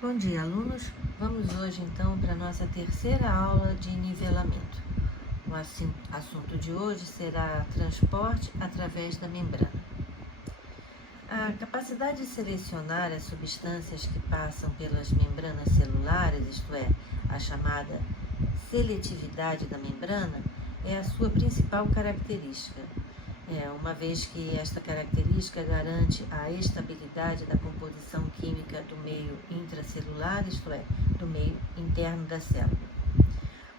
Bom dia, alunos. Vamos hoje então para a nossa terceira aula de nivelamento. O assunto de hoje será transporte através da membrana. A capacidade de selecionar as substâncias que passam pelas membranas celulares, isto é, a chamada seletividade da membrana, é a sua principal característica. Uma vez que esta característica garante a estabilidade da composição química do meio intracelular, isto é, do meio interno da célula.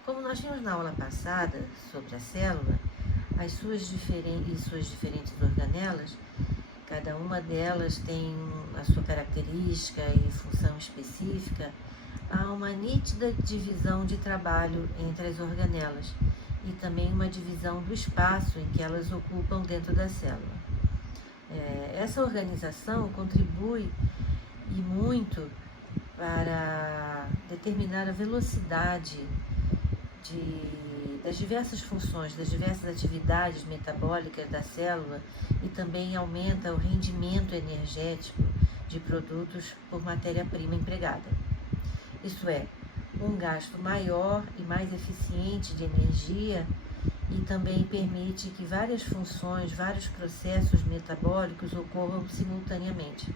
Como nós vimos na aula passada sobre a célula, as suas diferentes organelas, cada uma delas tem a sua característica e função específica, há uma nítida divisão de trabalho entre as organelas e também uma divisão do espaço em que elas ocupam dentro da célula. Essa organização contribui e muito para determinar a velocidade das diversas funções, das diversas atividades metabólicas da célula e também aumenta o rendimento energético de produtos por matéria-prima empregada. Isto é, um gasto maior e mais eficiente de energia e também permite que várias funções, vários processos metabólicos ocorram simultaneamente.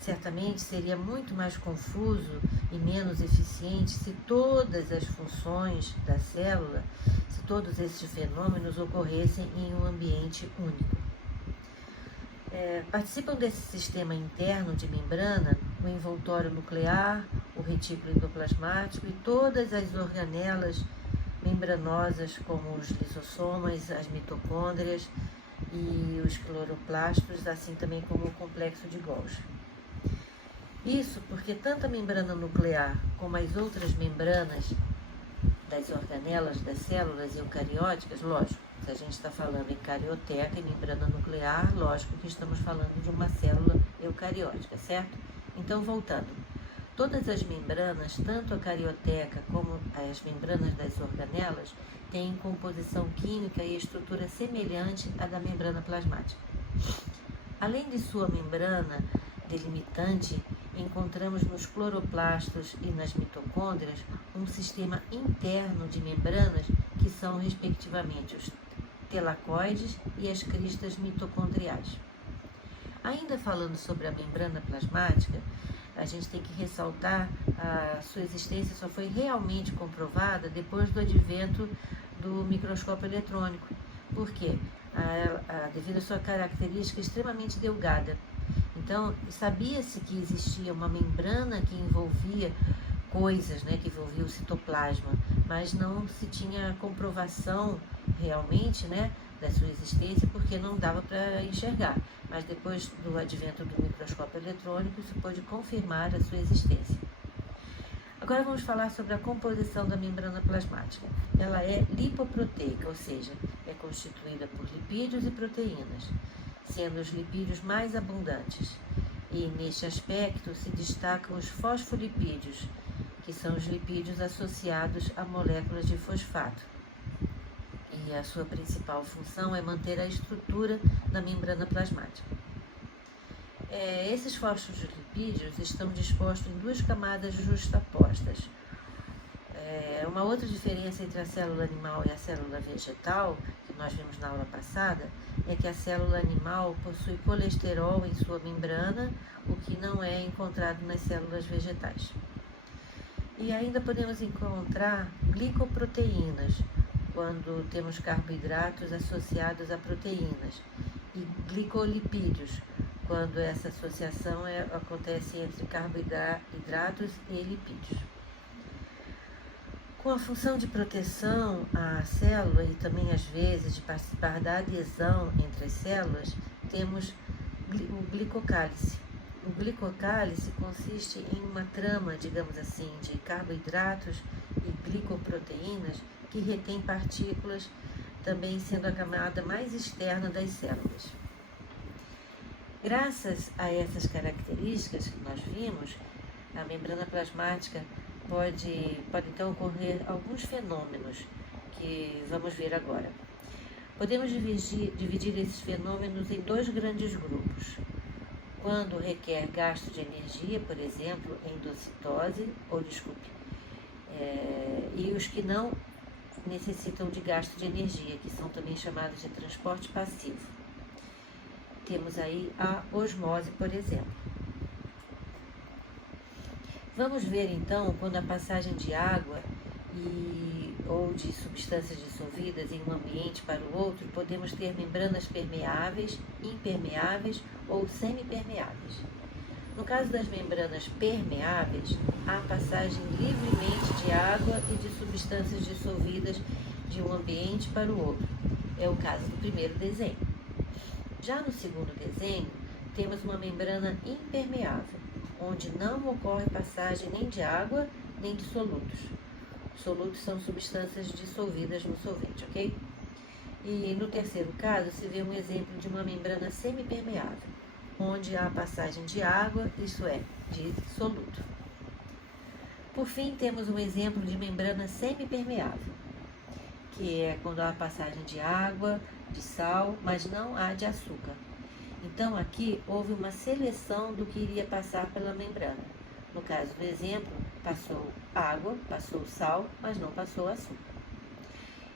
Certamente seria muito mais confuso e menos eficiente se todas as funções da célula, se todos esses fenômenos ocorressem em um ambiente único. Participam desse sistema interno de membrana o envoltório nuclear, o retículo endoplasmático e todas as organelas membranosas, como os lisossomas, as mitocôndrias e os cloroplastos, assim também como o complexo de Golgi. Isso porque tanto a membrana nuclear como as outras membranas das organelas das células eucarióticas, lógico, se a gente está falando em carioteca e membrana nuclear, lógico que estamos falando de uma célula eucariótica, certo? Então, voltando, todas as membranas, tanto a carioteca como as membranas das organelas, têm composição química e estrutura semelhante à da membrana plasmática. Além de sua membrana delimitante, encontramos nos cloroplastos e nas mitocôndrias um sistema interno de membranas que são, respectivamente, os telacoides e as cristas mitocondriais. Ainda falando sobre a membrana plasmática, a gente tem que ressaltar a sua existência só foi realmente comprovada depois do advento do microscópio eletrônico. Por quê? Devido à sua característica extremamente delgada. Então, sabia-se que existia uma membrana que envolvia coisas, que envolvia o citoplasma, mas não se tinha comprovação realmente, da sua existência, porque não dava para enxergar. Mas depois do advento do microscópio eletrônico, se pôde confirmar a sua existência. Agora vamos falar sobre a composição da membrana plasmática. Ela é lipoproteica, ou seja, é constituída por lipídios e proteínas, sendo os lipídios mais abundantes. E neste aspecto se destacam os fosfolipídios, que são os lipídios associados a moléculas de fosfato. E a sua principal função é manter a estrutura da membrana plasmática. Esses fosfolipídios estão dispostos em duas camadas justapostas. Uma outra diferença entre a célula animal e a célula vegetal, que nós vimos na aula passada, é que a célula animal possui colesterol em sua membrana, o que não é encontrado nas células vegetais. E ainda podemos encontrar glicoproteínas, quando temos carboidratos associados a proteínas, e glicolipídios, quando essa associação acontece entre carboidratos e lipídios. Com a função de proteção à célula e também, às vezes, de participar da adesão entre as células, temos o glicocálice. O glicocálice consiste em uma trama, digamos assim, de carboidratos e glicoproteínas que retém partículas, também sendo a camada mais externa das células. Graças a essas características que nós vimos, a membrana plasmática pode então ocorrer alguns fenômenos que vamos ver agora. Podemos dividir esses fenômenos em dois grandes grupos. quando requer gasto de energia, por exemplo, endocitose, e os que não necessitam de gasto de energia, que são também chamados de transporte passivo. Temos aí a osmose, por exemplo. Vamos ver então quando a passagem de água ou de substâncias dissolvidas em um ambiente para o outro, podemos ter membranas permeáveis, impermeáveis ou semipermeáveis. No caso das membranas permeáveis, há passagem livremente de água e de substâncias dissolvidas de um ambiente para o outro. É o caso do primeiro desenho. Já no segundo desenho, temos uma membrana impermeável, onde não ocorre passagem nem de água nem de solutos. Solutos são substâncias dissolvidas no solvente, ok? E no terceiro caso, se vê um exemplo de uma membrana semipermeável, onde há passagem de água, isto é, de soluto. Por fim, temos um exemplo de membrana semipermeável, que é quando há passagem de água, de sal, mas não há de açúcar. Então, aqui houve uma seleção do que iria passar pela membrana. No caso do exemplo, passou água, passou sal, mas não passou açúcar.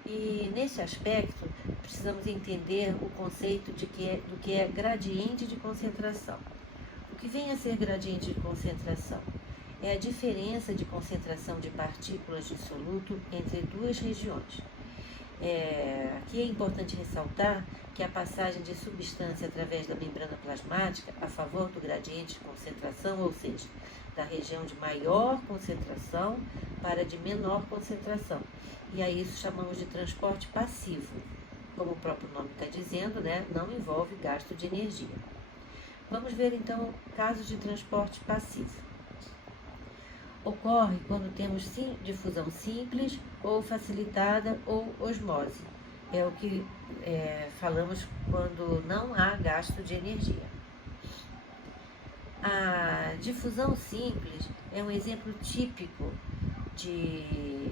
E nesse aspecto, precisamos entender o conceito do que é gradiente de concentração. O que vem a ser gradiente de concentração? É a diferença de concentração de partículas de soluto entre duas regiões. Aqui é importante ressaltar que a passagem de substância através da membrana plasmática a favor do gradiente de concentração, ou seja, da região de maior concentração para de menor concentração. E a isso chamamos de transporte passivo. Como o próprio nome está dizendo, né, não envolve gasto de energia. Vamos ver então casos de transporte passivo. Ocorre quando temos difusão simples ou facilitada ou osmose. É o que falamos quando não há gasto de energia. A difusão simples é um exemplo típico de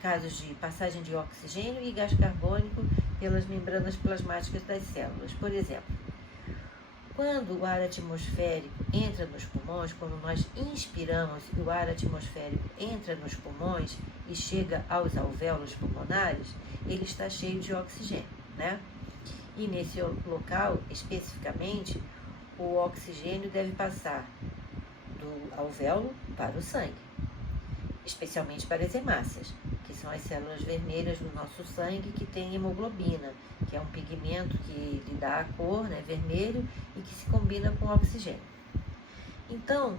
casos de passagem de oxigênio e gás carbônico pelas membranas plasmáticas das células. Por exemplo, quando o ar atmosférico entra nos pulmões, quando nós inspiramos e o ar atmosférico entra nos pulmões e chega aos alvéolos pulmonares, ele está cheio de oxigênio, né? E nesse local, especificamente, o oxigênio deve passar do alvéolo para o sangue, especialmente para as hemácias, que são as células vermelhas do nosso sangue que tem hemoglobina, que é um pigmento que lhe dá a cor, né, vermelho, e que se combina com o oxigênio. Então,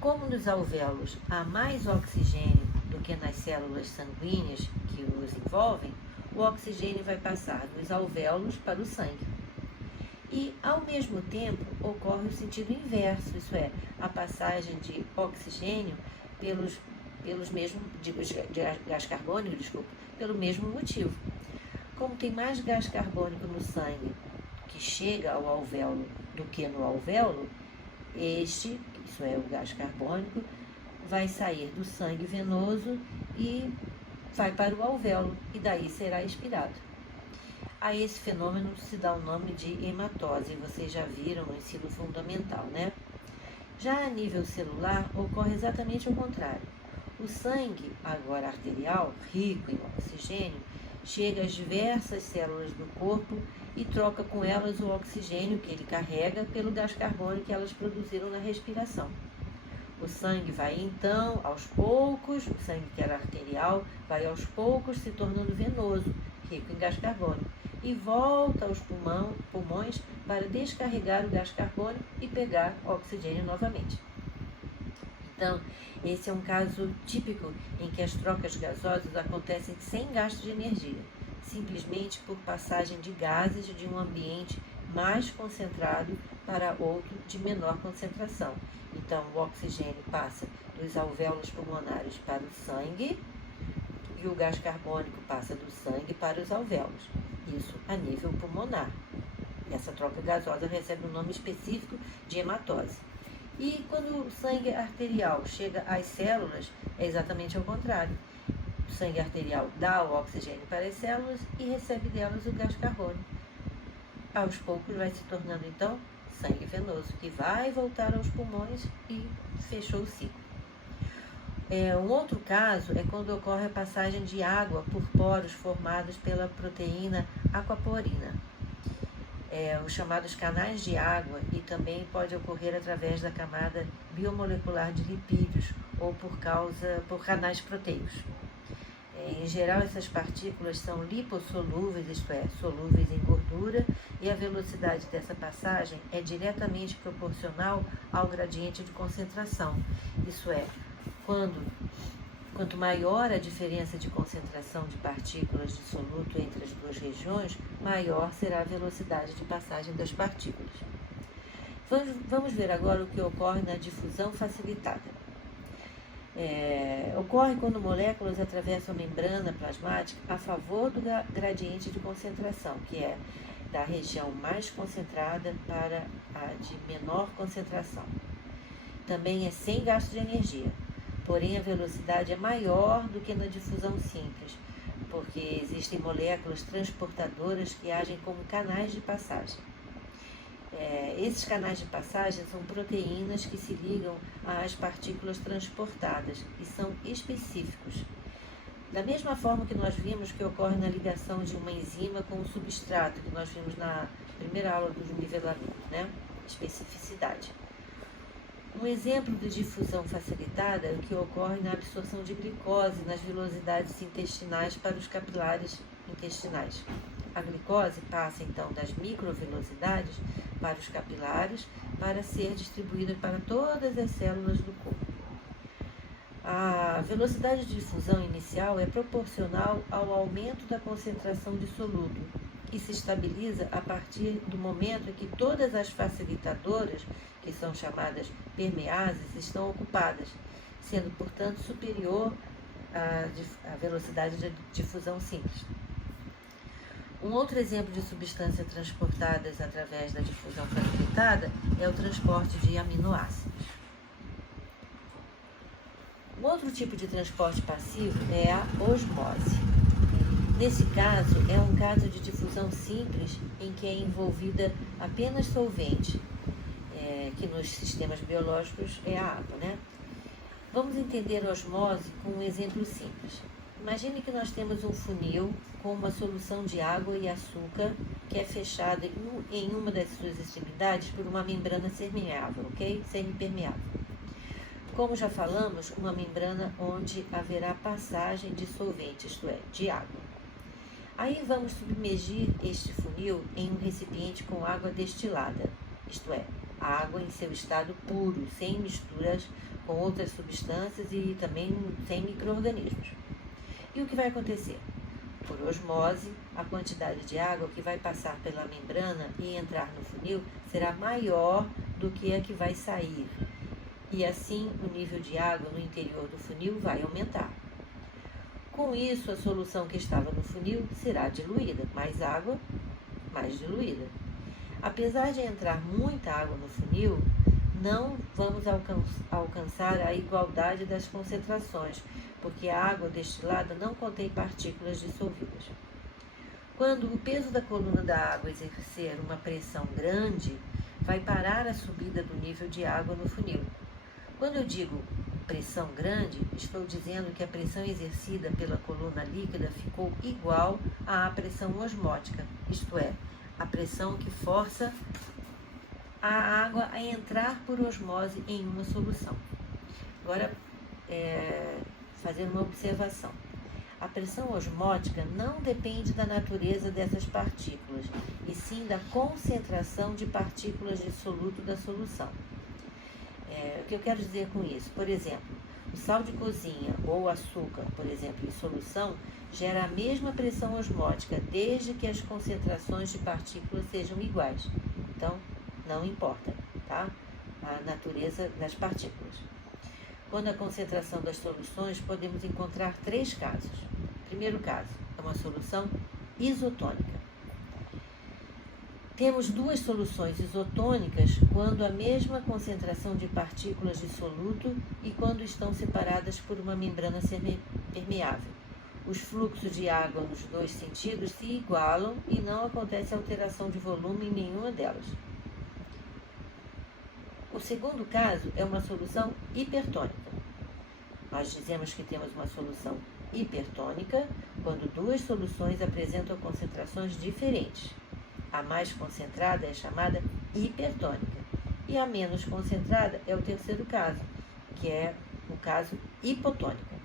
como nos alvéolos há mais oxigênio do que nas células sanguíneas que os envolvem, o oxigênio vai passar dos alvéolos para o sangue. E, ao mesmo tempo, ocorre o sentido inverso, isso é, a passagem de oxigênio pelo mesmo motivo. Como tem mais gás carbônico no sangue que chega ao alvéolo do que no alvéolo, isso é o gás carbônico, vai sair do sangue venoso e vai para o alvéolo e daí será expirado. A esse fenômeno se dá o nome de hematose, vocês já viram no ensino fundamental, né? Já a nível celular, ocorre exatamente o contrário. O sangue, agora arterial, rico em oxigênio, chega às diversas células do corpo e troca com elas o oxigênio que ele carrega pelo gás carbônico que elas produziram na respiração. O sangue vai então, aos poucos, o sangue que era arterial, vai aos poucos se tornando venoso, rico em gás carbônico, e volta aos pulmões para descarregar o gás carbônico e pegar oxigênio novamente. Então, esse é um caso típico em que as trocas gasosas acontecem sem gasto de energia, simplesmente por passagem de gases de um ambiente mais concentrado para outro de menor concentração. Então, o oxigênio passa dos alvéolos pulmonares para o sangue e o gás carbônico passa do sangue para os alvéolos. Isso a nível pulmonar. Essa troca gasosa recebe um nome específico de hematose. E quando o sangue arterial chega às células, é exatamente ao contrário. O sangue arterial dá o oxigênio para as células e recebe delas o gás carbônico. Aos poucos vai se tornando, então, sangue venoso, que vai voltar aos pulmões e fechou o ciclo. Um outro caso é quando ocorre a passagem de água por poros formados pela proteína aquaporina, os chamados canais de água, e também pode ocorrer através da camada biomolecular de lipídios ou por canais proteicos. Em geral, essas partículas são lipossolúveis, isto é, solúveis em gordura, e a velocidade dessa passagem é diretamente proporcional ao gradiente de concentração. Isso é, quanto maior a diferença de concentração de partículas de soluto entre as duas regiões, maior será a velocidade de passagem das partículas. Vamos ver agora o que ocorre na difusão facilitada. Ocorre quando moléculas atravessam a membrana plasmática a favor do gradiente de concentração, que é da região mais concentrada para a de menor concentração. Também é sem gasto de energia, porém a velocidade é maior do que na difusão simples, porque existem moléculas transportadoras que agem como canais de passagem. Esses canais de passagem são proteínas que se ligam às partículas transportadas e são específicos. Da mesma forma que nós vimos que ocorre na ligação de uma enzima com um substrato, que nós vimos na primeira aula do nivelamento, né? Especificidade. Um exemplo de difusão facilitada é o que ocorre na absorção de glicose nas velocidades intestinais para os capilares intestinais. A glicose passa, então, das microvelocidades para os capilares para ser distribuída para todas as células do corpo. A velocidade de difusão inicial é proporcional ao aumento da concentração de soluto, que se estabiliza a partir do momento em que todas as facilitadoras, que são chamadas permeases, estão ocupadas, sendo, portanto, superior à velocidade de difusão simples. Um outro exemplo de substâncias transportadas através da difusão facilitada é o transporte de aminoácidos. Um outro tipo de transporte passivo é a osmose. Nesse caso, é um caso de difusão simples em que é envolvida apenas solvente, que nos sistemas biológicos é a água, né? Vamos entender a osmose com um exemplo simples. Imagine que nós temos um funil com uma solução de água e açúcar que é fechada em uma das suas extremidades por uma membrana semipermeável, ok? Semipermeável. Como já falamos, uma membrana onde haverá passagem de solvente, isto é, de água. Aí vamos submergir este funil em um recipiente com água destilada, isto é, água em seu estado puro, sem misturas com outras substâncias e também sem micro-organismos. E o que vai acontecer? Por osmose, a quantidade de água que vai passar pela membrana e entrar no funil será maior do que a que vai sair. E assim, o nível de água no interior do funil vai aumentar. Com isso, a solução que estava no funil será diluída. Mais água, mais diluída. Apesar de entrar muita água no funil, não vamos alcançar a igualdade das concentrações, porque a água destilada não contém partículas dissolvidas. Quando o peso da coluna da água exercer uma pressão grande, vai parar a subida do nível de água no funil. Quando eu digo pressão grande, estou dizendo que a pressão exercida pela coluna líquida ficou igual à pressão osmótica, isto é, a pressão que força a água a entrar por osmose em uma solução. Agora, fazendo uma observação. A pressão osmótica não depende da natureza dessas partículas, e sim da concentração de partículas de soluto da solução. O que eu quero dizer com isso? Por exemplo, o sal de cozinha ou o açúcar, por exemplo, em solução, gera a mesma pressão osmótica, desde que as concentrações de partículas sejam iguais. Então, não importa, tá? A natureza das partículas. Quando a concentração das soluções, podemos encontrar três casos. Primeiro caso, é uma solução isotônica. Temos duas soluções isotônicas quando a mesma concentração de partículas de soluto e quando estão separadas por uma membrana semipermeável. Os fluxos de água nos dois sentidos se igualam e não acontece alteração de volume em nenhuma delas. O segundo caso é uma solução hipertônica. Nós dizemos que temos uma solução hipertônica quando duas soluções apresentam concentrações diferentes. A mais concentrada é chamada hipertônica e a menos concentrada é o terceiro caso, que é o caso hipotônica.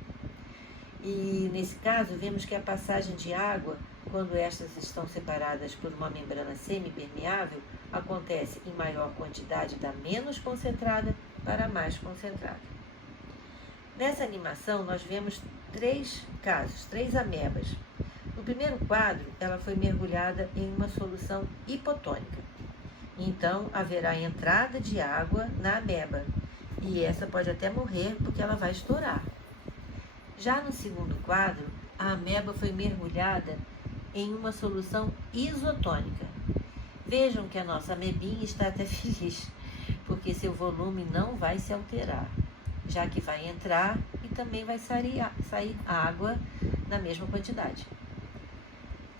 E nesse caso vemos que a passagem de água, quando estas estão separadas por uma membrana semipermeável, acontece em maior quantidade da menos concentrada para a mais concentrada. Nessa animação nós vemos três casos, três amebas. No primeiro quadro, ela foi mergulhada em uma solução hipotônica. Então, haverá entrada de água na ameba. E essa pode até morrer porque ela vai estourar. Já no segundo quadro, a ameba foi mergulhada em uma solução isotônica. Vejam que a nossa amebinha está até feliz, porque seu volume não vai se alterar, já que vai entrar e também vai sair água na mesma quantidade.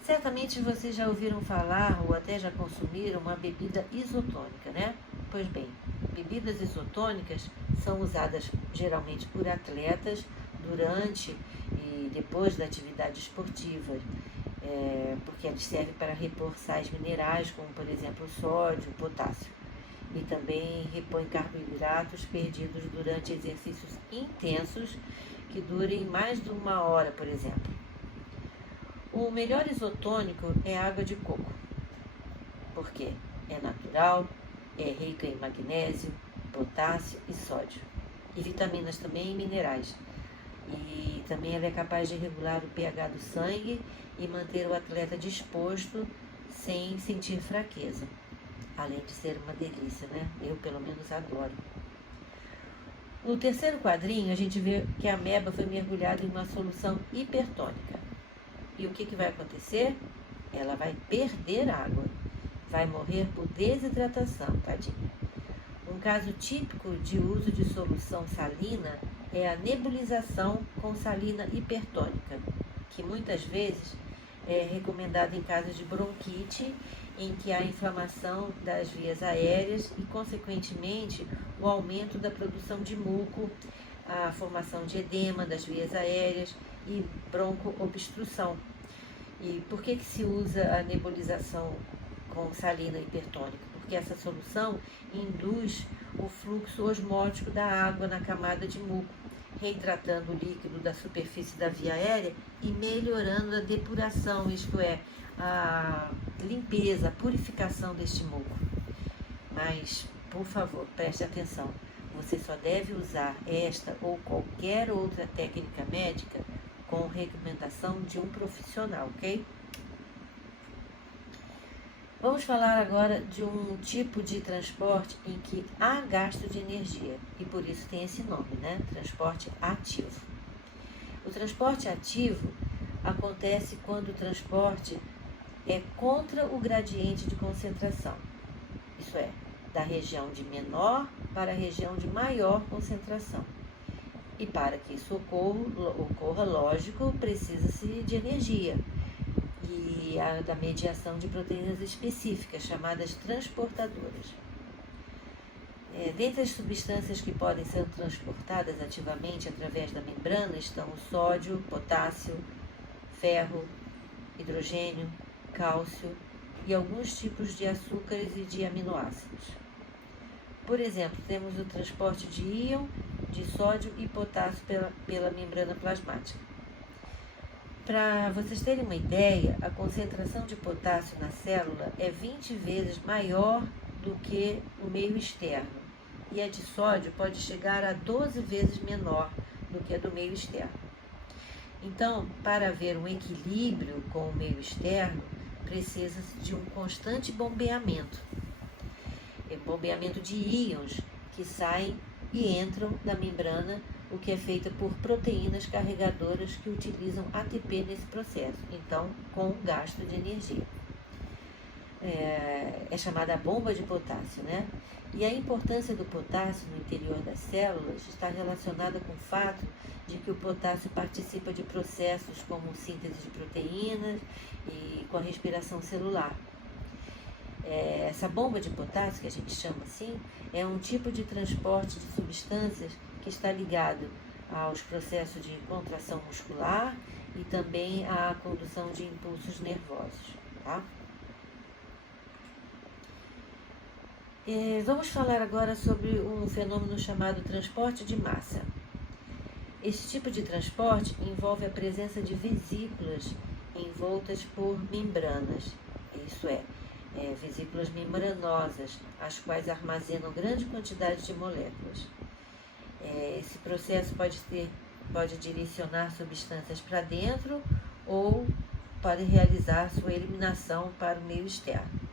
Certamente vocês já ouviram falar ou até já consumiram uma bebida isotônica, né? Pois bem, bebidas isotônicas são usadas geralmente por atletas durante e depois da atividade esportiva, porque eles servem para repor sais minerais, como por exemplo o sódio, o potássio, e também repõem carboidratos perdidos durante exercícios intensos que durem mais de 1 hora, por exemplo. O melhor isotônico é a água de coco, porque é natural, é rica em magnésio, potássio e sódio, e vitaminas também e minerais. E também ela é capaz de regular o pH do sangue e manter o atleta disposto sem sentir fraqueza. Além de ser uma delícia, né? Eu, pelo menos, adoro. No terceiro quadrinho, a gente vê que a ameba foi mergulhada em uma solução hipertônica. E o que vai acontecer? Ela vai perder água. Vai morrer por desidratação, tadinha. Um caso típico de uso de solução salina é a nebulização com salina hipertônica, que muitas vezes é recomendada em casos de bronquite, em que há inflamação das vias aéreas e, consequentemente, o aumento da produção de muco, a formação de edema das vias aéreas e broncoobstrução. E por que se usa a nebulização com salina hipertônica? Porque essa solução induz o fluxo osmótico da água na camada de muco, reidratando o líquido da superfície da via aérea e melhorando a depuração, isto é, a limpeza, a purificação deste muco. Mas, por favor, preste atenção, você só deve usar esta ou qualquer outra técnica médica com recomendação de um profissional, ok? Vamos falar agora de um tipo de transporte em que há gasto de energia, e por isso tem esse nome, né? Transporte ativo. O transporte ativo acontece quando o transporte é contra o gradiente de concentração, isso é, da região de menor para a região de maior concentração. E para que isso ocorra, lógico, precisa-se de energia e da mediação de proteínas específicas, chamadas transportadoras. Dentre as substâncias que podem ser transportadas ativamente através da membrana estão o sódio, potássio, ferro, hidrogênio, cálcio e alguns tipos de açúcares e de aminoácidos. Por exemplo, temos o transporte de íon, de sódio e potássio pela membrana plasmática. Para vocês terem uma ideia, a concentração de potássio na célula é 20 vezes maior do que o meio externo, e a de sódio pode chegar a 12 vezes menor do que a do meio externo. Então, para haver um equilíbrio com o meio externo, precisa-se de um constante bombeamento. Bombeamento de íons que saem e entram da membrana, o que é feito por proteínas carregadoras que utilizam ATP nesse processo, então com gasto de energia. É chamada a bomba de potássio, né? E a importância do potássio no interior das células está relacionada com o fato de que o potássio participa de processos como síntese de proteínas e com a respiração celular. Essa bomba de potássio, que a gente chama assim, é um tipo de transporte de substâncias que está ligado aos processos de contração muscular e também à condução de impulsos nervosos, tá? Vamos falar agora sobre um fenômeno chamado transporte de massa. Esse tipo de transporte envolve a presença de vesículas envoltas por membranas, isso é, vesículas membranosas, as quais armazenam grande quantidade de moléculas. Esse processo pode direcionar substâncias para dentro ou pode realizar sua eliminação para o meio externo.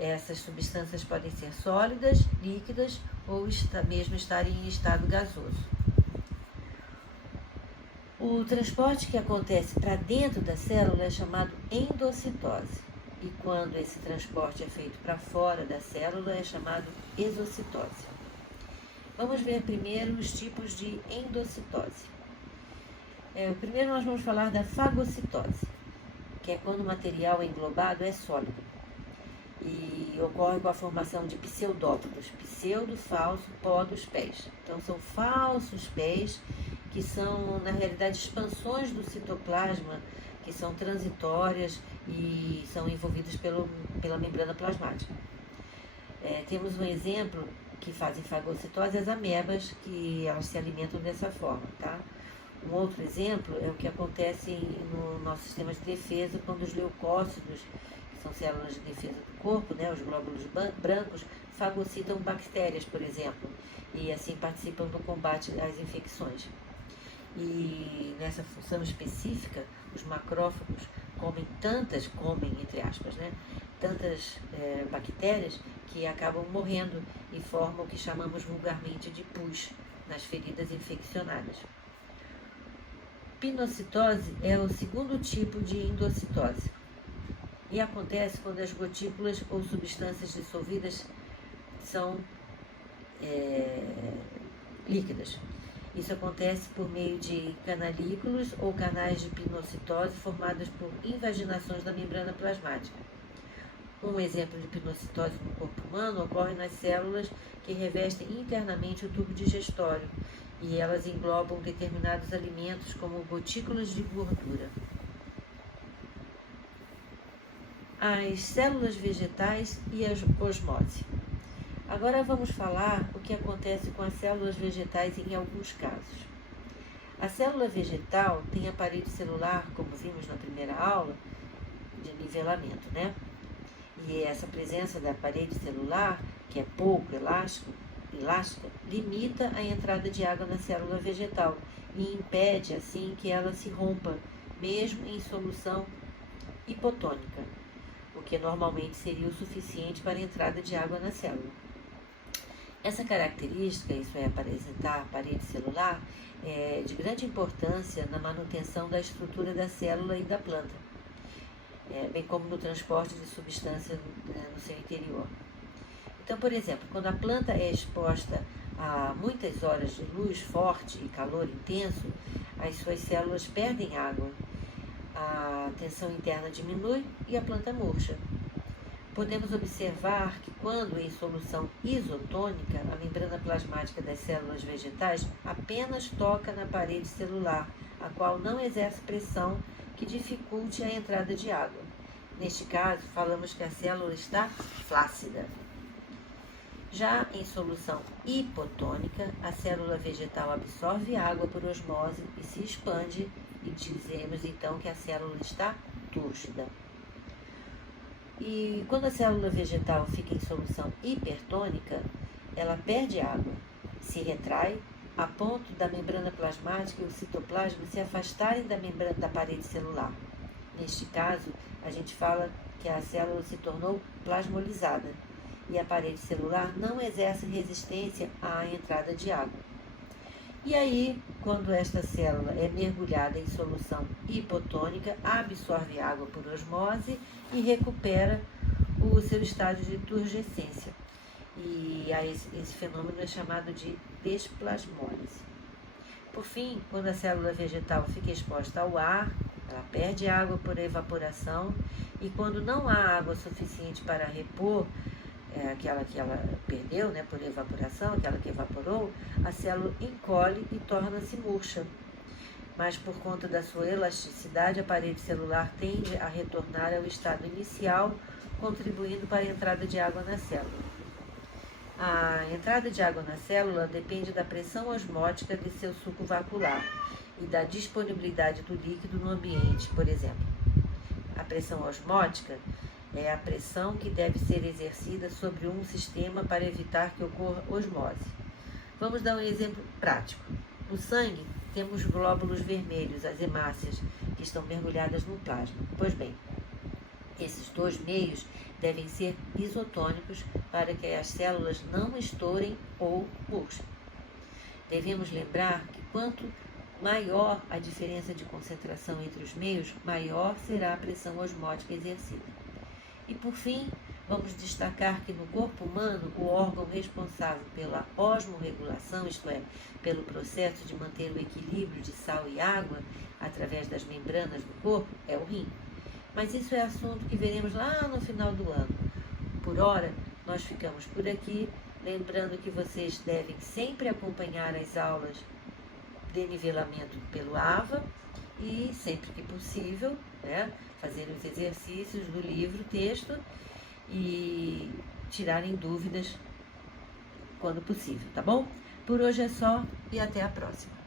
Essas substâncias podem ser sólidas, líquidas ou mesmo estarem em estado gasoso. O transporte que acontece para dentro da célula é chamado endocitose. E quando esse transporte é feito para fora da célula é chamado exocitose. Vamos ver primeiro os tipos de endocitose. Primeiro nós vamos falar da fagocitose, que é quando o material englobado é sólido e ocorre com a formação de pseudópodos, pseudo, falso, pó dos pés. Então são falsos pés que são, na realidade, expansões do citoplasma que são transitórias e são envolvidas pela membrana plasmática. Temos um exemplo que fazem fagocitose, as amebas, que elas se alimentam dessa forma, tá? Um outro exemplo é o que acontece no nosso sistema de defesa quando os leucócitos, que são células de defesa do corpo, né, os glóbulos brancos, fagocitam bactérias, por exemplo, e assim participam do combate às infecções. E nessa função específica, os macrófagos comem, entre aspas, né, tantas bactérias que acabam morrendo e formam o que chamamos vulgarmente de pus nas feridas infeccionadas. Pinocitose é o segundo tipo de endocitose e acontece quando as gotículas ou substâncias dissolvidas são líquidas. Isso acontece por meio de canalículos ou canais de pinocitose formados por invaginações da membrana plasmática. Um exemplo de pinocitose no corpo humano ocorre nas células que revestem internamente o tubo digestório e elas englobam determinados alimentos como gotículas de gordura. As células vegetais e a osmose. Agora vamos falar o que acontece com as células vegetais em alguns casos. A célula vegetal tem a parede celular, como vimos na primeira aula, de nivelamento, né? E essa presença da parede celular, que é pouco elástica, limita a entrada de água na célula vegetal e impede, assim, que ela se rompa, mesmo em solução hipotônica, o que normalmente seria o suficiente para a entrada de água na célula. Essa característica, isso é, apresentar a parede celular, é de grande importância na manutenção da estrutura da célula e da planta, bem como no transporte de substâncias no seu interior. Então, por exemplo, quando a planta é exposta a muitas horas de luz forte e calor intenso, as suas células perdem água, a tensão interna diminui e a planta murcha. Podemos observar que quando em solução isotônica, a membrana plasmática das células vegetais apenas toca na parede celular, a qual não exerce pressão que dificulte a entrada de água. Neste caso, falamos que a célula está flácida. Já em solução hipotônica, a célula vegetal absorve água por osmose e se expande, e dizemos então que a célula está túrgida. E quando a célula vegetal fica em solução hipertônica, ela perde água, se retrai, a ponto da membrana plasmática e o citoplasma se afastarem da parede celular. Neste caso, a gente fala que a célula se tornou plasmolizada e a parede celular não exerce resistência à entrada de água. E aí, quando esta célula é mergulhada em solução hipotônica, absorve água por osmose e recupera o seu estágio de turgescência. E esse fenômeno é chamado de desplasmólise. Por fim, quando a célula vegetal fica exposta ao ar, ela perde água por evaporação E quando não há água suficiente para repor aquela que ela perdeu, né, por evaporação, aquela que evaporou, a célula encolhe e torna-se murcha. Mas por conta da sua elasticidade, a parede celular tende a retornar ao estado inicial, contribuindo para a entrada de água na célula. A entrada de água na célula depende da pressão osmótica de seu suco vacular e da disponibilidade do líquido no ambiente, por exemplo. A pressão osmótica é a pressão que deve ser exercida sobre um sistema para evitar que ocorra osmose. Vamos dar um exemplo prático. No sangue, temos glóbulos vermelhos, as hemácias, que estão mergulhadas no plasma. Pois bem, esses dois meios devem ser isotônicos para que as células não estourem ou murchem. Devemos lembrar que quanto maior a diferença de concentração entre os meios, maior será a pressão osmótica exercida. E por fim, vamos destacar que no corpo humano, o órgão responsável pela osmorregulação, isto é, pelo processo de manter o equilíbrio de sal e água através das membranas do corpo, é o rim. Mas isso é assunto que veremos lá no final do ano. Por hora, nós ficamos por aqui, lembrando que vocês devem sempre acompanhar as aulas de nivelamento pelo AVA e, sempre que possível, né, fazer os exercícios do livro, texto, e tirarem dúvidas quando possível, tá bom? Por hoje é só e até a próxima.